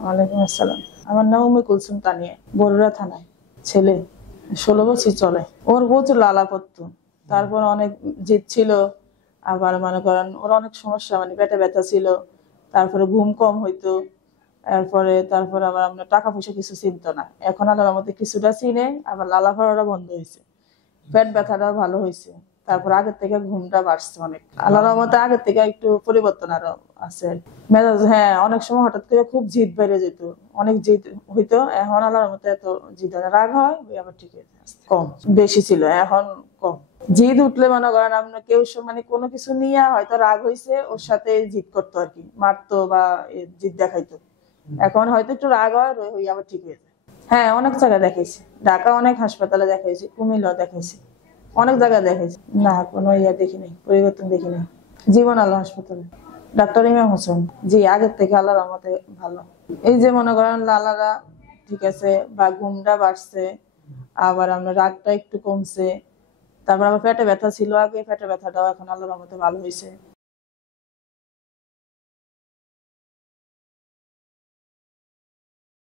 ওয়ালাইকুম আসসালাম। আমার নাম উম্মে কুলসুম তানিয়া, বরুড়া থানায়। ছেলে 16 বছর চলে। ওর প্রচুর লালা পড়তো, তারপর অনেক জিদ ছিল। আবার মনে করেন ওর অনেক সমস্যা, মানে পেটে ব্যথা ছিল, তারপরে ঘুম কম হইতো। তারপরে আবার আমরা টাকা পয়সা কিছু চিনতো না। এখন আল্লাহর মধ্যে কিছুটা চিনে, আবার লালা পড়াটা বন্ধ হয়েছে, পেট ব্যথাটা ভালো হয়েছে। তারপর আগের থেকে ঘুমটা বাড়ছে অনেক, আল্লাহর রহমতে আগের থেকে একটু পরিবর্তন আরো আছে। মেজাজ, হ্যাঁ, অনেক সময় হঠাৎ করে খুব জিদ বেড়ে যেত, অনেক জিদ হইতো। এখন আল্লাহর মতো এত জিদ হয় না, রাগ হয় ওই আবার ঠিক হয়ে যায়। কম, বেশি ছিল, এখন কম। জিদ উঠলে মনে করেন আমরা কেউ মানে কোনো কিছু নিয়ে হয়তো রাগ হয়েছে, ওর সাথে জিদ করতো আর কি, মারতো বা জিদ দেখাইতো। এখন হয়তো একটু রাগ হয়, ওই আবার ঠিক হয়ে যায়। হ্যাঁ, অনেক জায়গায় দেখাইছি, ঢাকা অনেক হাসপাতালে দেখাইছি, কুমিল্লাও দেখাইছি, অনেক জায়গায় দেখাইছি। না, কোনো দেখি নাই, পরিবর্তন দেখি নাই। জীবন আলো হাসপাতালে, ডাক্তার ইমাম হোসেন। জি, আগের থেকে আল্লাহর রহমতে ভালো। এই যে মনে করেন লালারা ঠিক আছে, বা ঘুমটা বাড়ছে, আবার আমরা রাগটা একটু কমছে। তারপর আবার পেটে ব্যথা ছিল আগে, পেটে ব্যথাটাও এখন আল্লাহর রহমতে ভালো হয়েছে।